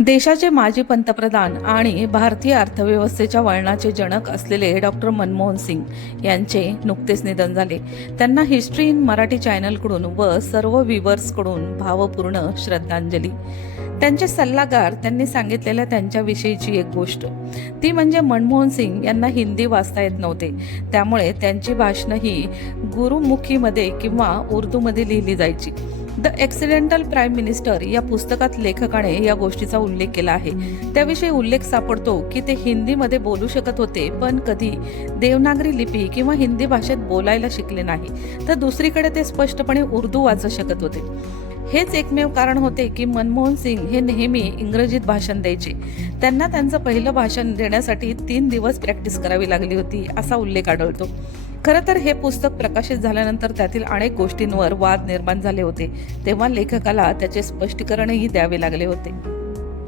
देशाचे माजी पंतप्रधान आणि भारतीय अर्थव्यवस्थेच्या वळणाचे जनक असलेले डॉक्टर मनमोहन सिंग यांचे नुकतेच निधन झाले. त्यांना हिस्ट्री इन मराठी चॅनलकडून व सर्व व्ह्युअर्सकडून भावपूर्ण श्रद्धांजली. त्यांचे सल्लागार त्यांनी सांगितलेल्या त्यांच्याविषयीची एक गोष्ट. ती म्हणजे मनमोहन सिंग यांना हिंदी वाचता येत नव्हते. त्यामुळे त्यांची भाषणं ही गुरुमुखीमध्ये किंवा उर्दूमध्ये लिहिली जायची. द एक्सिडेंटल प्राईम मिनिस्टर या पुस्तकात लेखकाने या गोष्टीचा उल्लेख केला आहे. त्याविषयी उल्लेख सापडतो की ते हिंदीमध्ये बोलू शकत होते पण कधी देवनागरी लिपी किंवा हिंदी भाषेत बोलायला शिकले नाही. तर दुसरीकडे ते स्पष्टपणे उर्दू वाचू शकत होते. हेच एकमेव कारण होते की मनमोहन सिंग हे नेहमी इंग्रजीत भाषण द्यायचे. त्यांना त्यांचं पहिलं भाषण देण्यासाठी तीन दिवस प्रॅक्टिस करावी लागली होती असा उल्लेख आढळतो. खरं तर हे पुस्तक प्रकाशित झाल्यानंतर त्यातील अनेक गोष्टींवर वाद निर्माण झाले होते. तेव्हा लेखकाला त्याचे स्पष्टीकरणही द्यावे लागले होते.